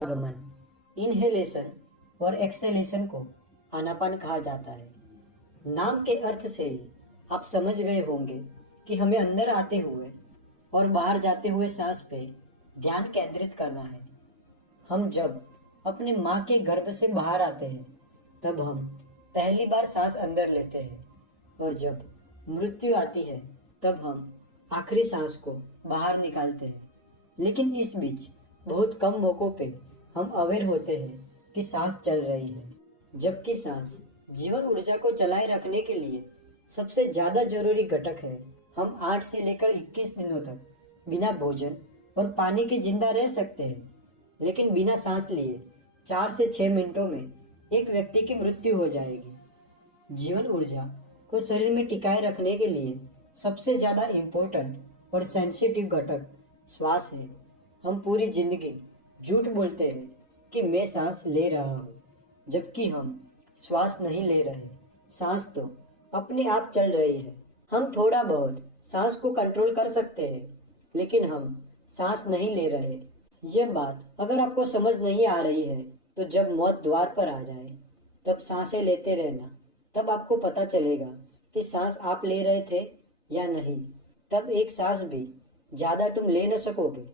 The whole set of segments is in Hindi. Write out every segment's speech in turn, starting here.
आगमन, इनहेलेशन और एक्सहेलेशन को आनापान कहा जाता है। नाम के अर्थ से ही आप समझ गए होंगे कि हमें अंदर आते हुए और बाहर जाते हुए सांस पे ध्यान केंद्रित करना है। हम जब अपने माँ के गर्भ से बाहर आते हैं तब हम पहली बार सांस अंदर लेते हैं, और जब मृत्यु आती है तब हम आखिरी सांस को बाहर निकालते हैं। लेकिन इस बीच बहुत कम मौक़ों पे हम अवेयर होते हैं कि सांस चल रही है, जबकि सांस जीवन ऊर्जा को चलाए रखने के लिए सबसे ज़्यादा जरूरी घटक है। हम 8 से लेकर 21 दिनों तक बिना भोजन और पानी के जिंदा रह सकते हैं, लेकिन बिना सांस लिए 4 से 6 मिनटों में एक व्यक्ति की मृत्यु हो जाएगी। जीवन ऊर्जा को शरीर में टिकाए रखने के लिए सबसे ज़्यादा इम्पोर्टेंट और सेंसिटिव घटक श्वास है। हम पूरी जिंदगी झूठ बोलते हैं कि मैं सांस ले रहा हूँ, जबकि हम श्वास नहीं ले रहे। सांस तो अपने आप चल रही है। हम थोड़ा बहुत सांस को कंट्रोल कर सकते हैं, लेकिन हम सांस नहीं ले रहे। यह बात अगर आपको समझ नहीं आ रही है तो जब मौत द्वार पर आ जाए तब सांसें लेते रहना। तब आपको पता चलेगा कि सांस आप ले रहे थे या नहीं। तब एक सांस भी ज़्यादा तुम ले न सकोगे।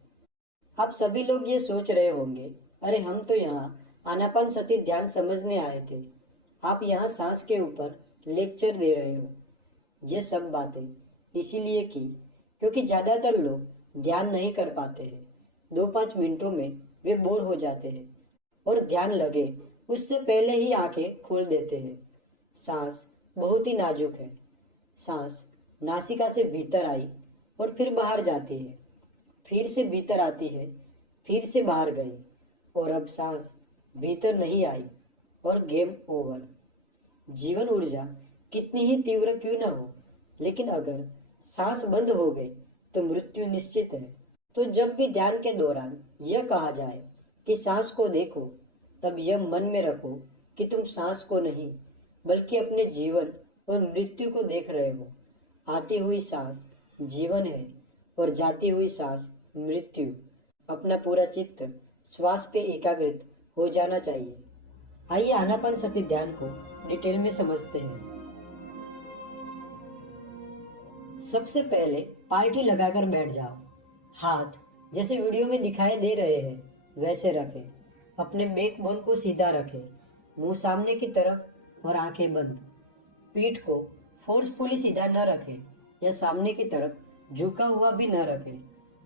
आप सभी लोग ये सोच रहे होंगे, अरे हम तो यहाँ आनापान सती ध्यान समझने आए थे, आप यहाँ सांस के ऊपर लेक्चर दे रहे हो। ये सब बातें इसीलिए की क्योंकि ज़्यादातर लोग ध्यान नहीं कर पाते हैं। 2-5 मिनटों में वे बोर हो जाते हैं और ध्यान लगे उससे पहले ही आंखें खोल देते हैं। सांस बहुत ही नाजुक है। सांस नासिका से भीतर आई और फिर बाहर जाती है, फिर से भीतर आती है, फिर से बाहर गई, और अब सांस भीतर नहीं आई और गेम ओवर। जीवन ऊर्जा कितनी ही तीव्र क्यों न हो, लेकिन अगर सांस बंद हो गई तो मृत्यु निश्चित है। तो जब भी ध्यान के दौरान यह कहा जाए कि सांस को देखो, तब यह मन में रखो कि तुम सांस को नहीं बल्कि अपने जीवन और मृत्यु को देख रहे हो। आती हुई सांस जीवन है और जाती हुई सांस मृत्यु। अपना पूरा चित्त श्वास पे एकाग्रित हो जाना चाहिए। आइए आनापान सती ध्यान को डिटेल में समझते हैं। सबसे पहले पालथी लगाकर बैठ जाओ। हाथ जैसे वीडियो में दिखाई दे रहे हैं वैसे रखें। अपने बैकबोन को सीधा रखें, मुंह सामने की तरफ और आंखें बंद। पीठ को फोर्सफुली सीधा न रखें या सामने की तरफ झुका हुआ भी न रखें,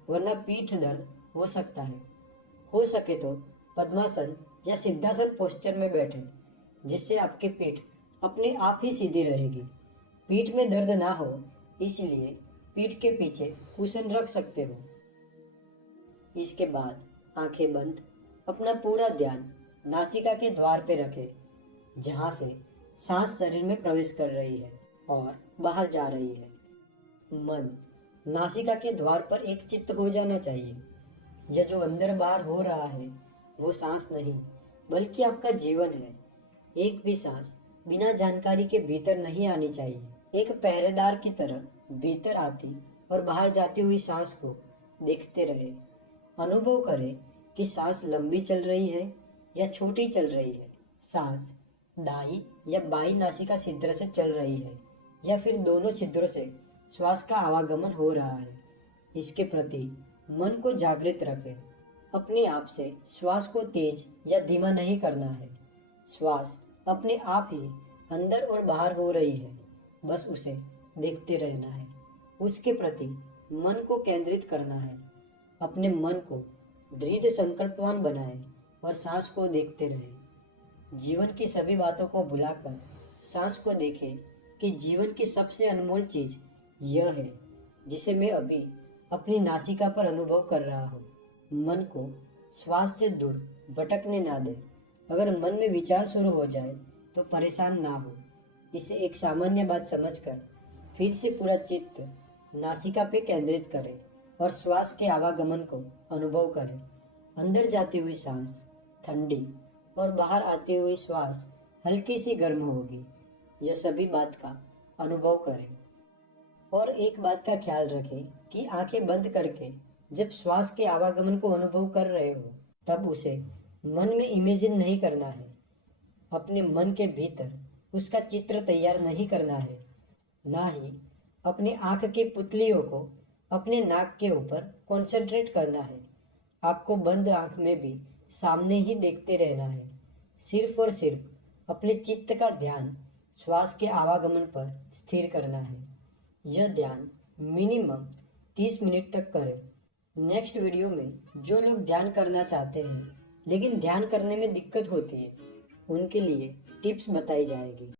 वरना पीठ दर्द हो सकता है। हो सके तो पद्मासन या सिद्धासन पोस्चर में बैठें, जिससे आपकी पीठ अपने आप ही सीधी रहेगी। पीठ में दर्द ना हो इसलिए पीठ के पीछे कुशन रख सकते हो। इसके बाद आंखें बंद अपना पूरा ध्यान नासिका के द्वार पे रखें, जहाँ से सांस शरीर में प्रवेश कर रही है और बाहर जा रही है। मन नासिका के द्वार पर एक चित्त हो जाना चाहिए। यह जो अंदर बाहर हो रहा है वो सांस नहीं बल्कि आपका जीवन है। एक भी सांस बिना जानकारी के भीतर नहीं आनी चाहिए। एक पहरेदार की तरह भीतर आती और बाहर जाती हुई सांस को देखते रहे। अनुभव करें कि सांस लंबी चल रही है या छोटी चल रही है। सांस दाई या बाई नासिका छिद्र से चल रही है या फिर दोनों छिद्रों से श्वास का आवागमन हो रहा है। इसके प्रति मन को जागृत रखें। अपने आप से श्वास को तेज या धीमा नहीं करना है। श्वास अपने आप ही अंदर और बाहर हो रही है, बस उसे देखते रहना है। उसके प्रति मन को केंद्रित करना है। अपने मन को दृढ़ संकल्पवान बनाएं और सांस को देखते रहें। जीवन की सभी बातों को भुलाकर सांस को देखें कि जीवन की सबसे अनमोल चीज़ यह है जिसे मैं अभी अपनी नासिका पर अनुभव कर रहा हूँ। मन को श्वास से दूर भटकने ना दें। अगर मन में विचार शुरू हो जाए तो परेशान ना हो। इसे एक सामान्य बात समझकर फिर से पूरा चित्त नासिका पे केंद्रित करें और श्वास के आवागमन को अनुभव करें। अंदर जाती हुई सांस ठंडी और बाहर आती हुई श्वास हल्की सी गर्म होगी। यह सभी बात का अनुभव करें। और एक बात का ख्याल रखें कि आंखें बंद करके जब श्वास के आवागमन को अनुभव कर रहे हो तब उसे मन में इमेजिन नहीं करना है, अपने मन के भीतर उसका चित्र तैयार नहीं करना है, ना ही अपनी आंख की पुतलियों को अपने नाक के ऊपर कंसंट्रेट करना है। आपको बंद आंख में भी सामने ही देखते रहना है। सिर्फ और सिर्फ अपने चित्त का ध्यान श्वास के आवागमन पर स्थिर करना है। यह ध्यान मिनिमम 30 मिनट तक करें। नेक्स्ट वीडियो में जो लोग ध्यान करना चाहते हैं लेकिन ध्यान करने में दिक्कत होती है, उनके लिए टिप्स बताई जाएगी।